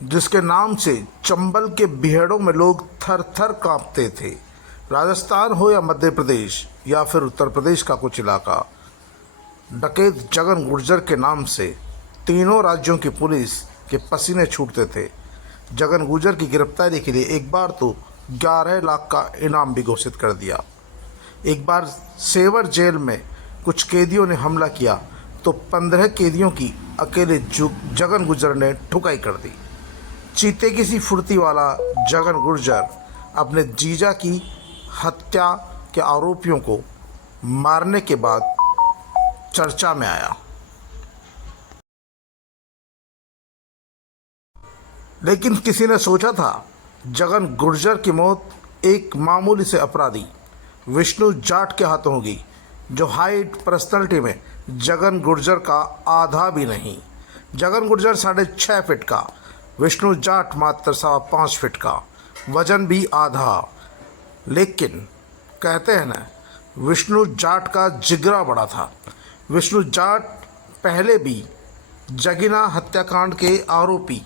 जिसके नाम से चंबल के बीहड़ों में लोग थर थर कांपते थे। राजस्थान हो या मध्य प्रदेश या फिर उत्तर प्रदेश का कुछ इलाका, डकैत जगन गुर्जर के नाम से तीनों राज्यों की पुलिस के पसीने छूटते थे। जगन गुर्जर की गिरफ्तारी के लिए एक बार तो 11 लाख का इनाम भी घोषित कर दिया। एक बार सेवर जेल में कुछ कैदियों ने हमला किया तो 15 कैदियों की अकेले जगन गुर्जर ने ठुकाई कर दी। चीते की सी फुर्ती वाला जगन गुर्जर अपने जीजा की हत्या के आरोपियों को मारने के बाद चर्चा में आया। लेकिन किसी ने सोचा था जगन गुर्जर की मौत एक मामूली से अपराधी विष्णु जाट के हाथों होगी, जो हाइट पर्सनैलिटी में जगन गुर्जर का आधा भी नहीं। जगन गुर्जर 6.5 फीट का, विष्णु जाट मात्र 5.25 फीट का, वजन भी आधा। लेकिन कहते हैं ना, विष्णु जाट का जिगरा बड़ा था। विष्णु जाट पहले भी जगीना हत्याकांड के आरोपी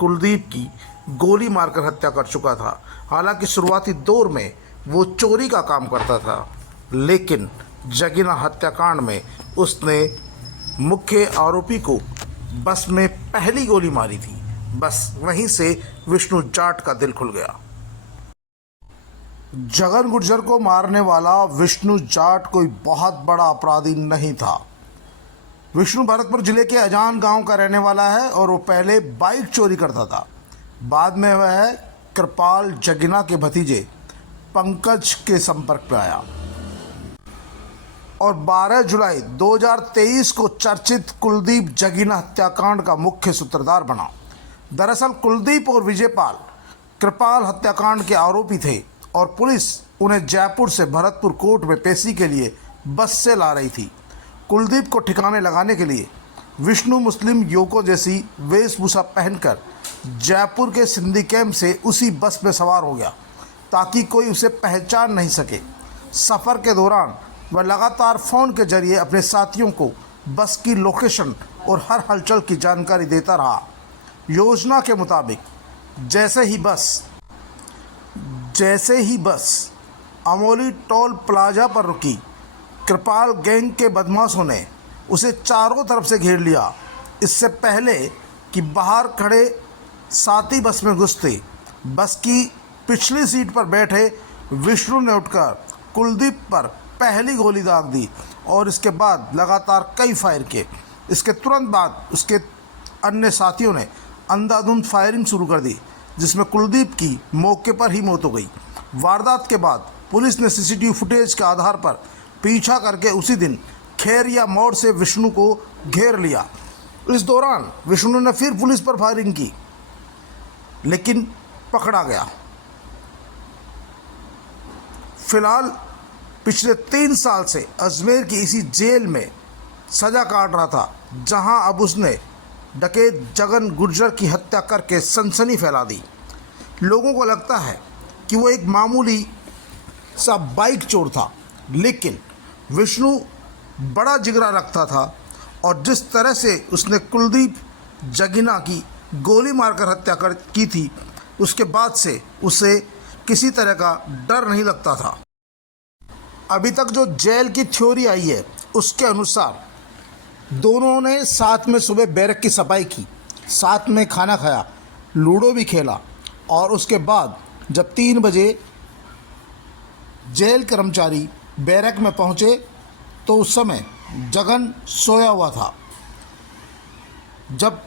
कुलदीप की गोली मारकर हत्या कर चुका था। हालांकि शुरुआती दौर में वो चोरी का काम करता था, लेकिन जगीना हत्याकांड में उसने मुख्य आरोपी को बस में पहली गोली मारी थी। बस वहीं से विष्णु जाट का दिल खुल गया। जगन गुर्जर को मारने वाला विष्णु जाट कोई बहुत बड़ा अपराधी नहीं था। विष्णु भरतपुर जिले के अजान गांव का रहने वाला है और वो पहले बाइक चोरी करता था। बाद में वह कृपाल जगीना के भतीजे पंकज के संपर्क में आया और 12 जुलाई 2023 को चर्चित कुलदीप जगीना हत्याकांड का मुख्य सूत्रधार बना। दरअसल कुलदीप और विजयपाल कृपाल हत्याकांड के आरोपी थे और पुलिस उन्हें जयपुर से भरतपुर कोर्ट में पेशी के लिए बस से ला रही थी। कुलदीप को ठिकाने लगाने के लिए विष्णु मुस्लिम युवकों जैसी वेशभूषा पहनकर जयपुर के सिंधी कैंप से उसी बस में सवार हो गया ताकि कोई उसे पहचान नहीं सके। सफ़र के दौरान वह लगातार फ़ोन के जरिए अपने साथियों को बस की लोकेशन और हर हलचल की जानकारी देता रहा। योजना के मुताबिक जैसे ही बस अमोली टोल प्लाजा पर रुकी, कृपाल गैंग के बदमाशों ने उसे चारों तरफ से घेर लिया। इससे पहले कि बाहर खड़े साथी बस में घुसते, बस की पिछली सीट पर बैठे विष्णु ने उठकर कुलदीप पर पहली गोली दाग दी और इसके बाद लगातार कई फायर किए। इसके तुरंत बाद उसके अन्य साथियों ने अंधाधुंध फायरिंग शुरू कर दी, जिसमें कुलदीप की मौके पर ही मौत हो गई। वारदात के बाद पुलिस ने सीसीटीवी फुटेज के आधार पर पीछा करके उसी दिन खेरिया मोड़ से विष्णु को घेर लिया। इस दौरान विष्णु ने फिर पुलिस पर फायरिंग की, लेकिन पकड़ा गया। फिलहाल पिछले 3 साल से अजमेर की इसी जेल में सजा काट रहा था, जहां अब उसने डकैत जगन गुर्जर की हत्या करके सनसनी फैला दी। लोगों को लगता है कि वो एक मामूली सा बाइक चोर था, लेकिन विष्णु बड़ा जिगरा रखता था और जिस तरह से उसने कुलदीप जगीना की गोली मारकर हत्या की थी, उसके बाद से उसे किसी तरह का डर नहीं लगता था। अभी तक जो जेल की थ्योरी आई है, उसके अनुसार दोनों ने साथ में सुबह बैरक की सफाई की, साथ में खाना खाया, लूडो भी खेला और उसके बाद जब 3 बजे जेल कर्मचारी बैरक में पहुंचे तो उस समय जगन सोया हुआ था। जब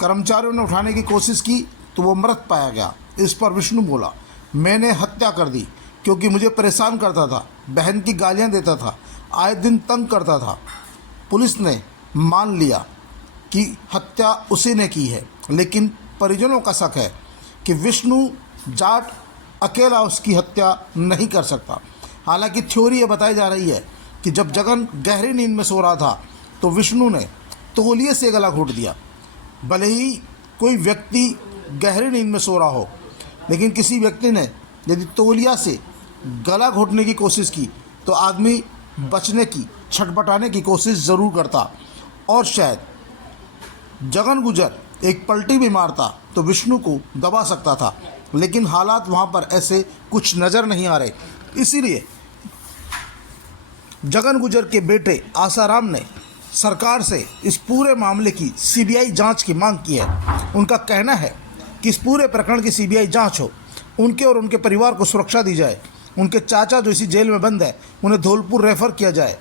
कर्मचारियों ने उठाने की कोशिश की तो वो मृत पाया गया। इस पर विष्णु बोला, मैंने हत्या कर दी क्योंकि मुझे परेशान करता था, बहन की गालियां देता था, आए दिन तंग करता था। पुलिस ने मान लिया कि हत्या उसी ने की है, लेकिन परिजनों का शक है कि विष्णु जाट अकेला उसकी हत्या नहीं कर सकता। हालांकि थ्योरी ये बताई जा रही है कि जब जगन गहरी नींद में सो रहा था तो विष्णु ने तौलिए से गला घोंट दिया। भले ही कोई व्यक्ति गहरी नींद में सो रहा हो, लेकिन किसी व्यक्ति ने यदि तौलिया से गला घोंटने की कोशिश की तो आदमी बचने की, छटपटाने की कोशिश ज़रूर करता और शायद जगन गुर्जर एक पलटी भी मारता तो विष्णु को दबा सकता था, लेकिन हालात वहां पर ऐसे कुछ नज़र नहीं आ रहे। इसीलिए जगन गुर्जर के बेटे आसाराम ने सरकार से इस पूरे मामले की सीबीआई जांच की मांग की है। उनका कहना है कि इस पूरे प्रकरण की सीबीआई जांच हो, उनके और उनके परिवार को सुरक्षा दी जाए। उनके चाचा जो इसी जेल में बंद है, उन्हें धौलपुर रेफर किया जाए।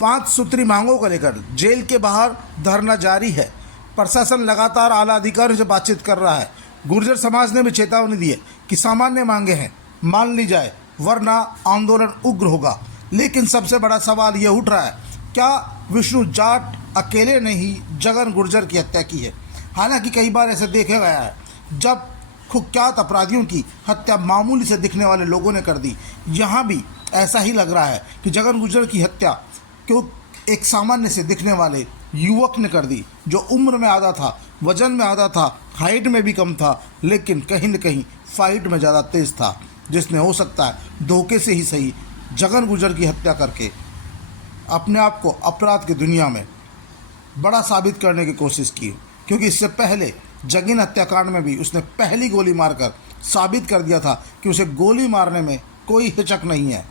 5 सूत्री मांगों को लेकर जेल के बाहर धरना जारी है। प्रशासन लगातार आला अधिकारियों से बातचीत कर रहा है। गुर्जर समाज ने भी चेतावनी दी है कि सामान्य मांगे हैं, मान ली जाए, वरना आंदोलन उग्र होगा। लेकिन सबसे बड़ा सवाल यह उठ रहा है, क्या विष्णु जाट अकेले ने ही जगन गुर्जर की हत्या की है? हालांकि कई बार ऐसे देखा गया है जब कुख्यात अपराधियों की हत्या मामूली से दिखने वाले लोगों ने कर दी। यहाँ भी ऐसा ही लग रहा है कि जगन गुर्जर की हत्या क्यों एक सामान्य से दिखने वाले युवक ने कर दी, जो उम्र में आधा था, वजन में आधा था, हाइट में भी कम था, लेकिन कहीं न कहीं फाइट में ज़्यादा तेज था, जिसने हो सकता है धोखे से ही सही जगन गुर्जर की हत्या करके अपने आप को अपराध की दुनिया में बड़ा साबित करने की कोशिश की। क्योंकि इससे पहले जगिन हत्याकांड में भी उसने पहली गोली मारकर साबित कर दिया था कि उसे गोली मारने में कोई हिचक नहीं है।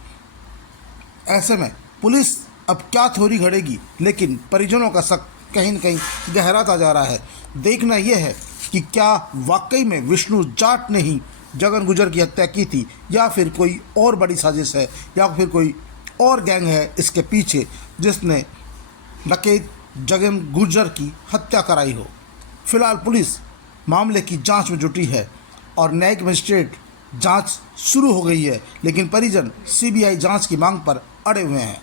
ऐसे में पुलिस अब क्या थ्योरी घड़ेगी, लेकिन परिजनों का शक कहीं न कहीं गहराता जा रहा है। देखना यह है कि क्या वाकई में विष्णु जाट ने ही जगन गुर्जर की हत्या की थी, या फिर कोई और बड़ी साजिश है, या फिर कोई और गैंग है इसके पीछे जिसने नकेत जगन गुर्जर की हत्या कराई हो। फिलहाल पुलिस मामले की जांच में जुटी है और न्यायिक मजिस्ट्रेट जांच शुरू हो गई है, लेकिन परिजन सीबीआई जांच की मांग पर अड़े हुए हैं।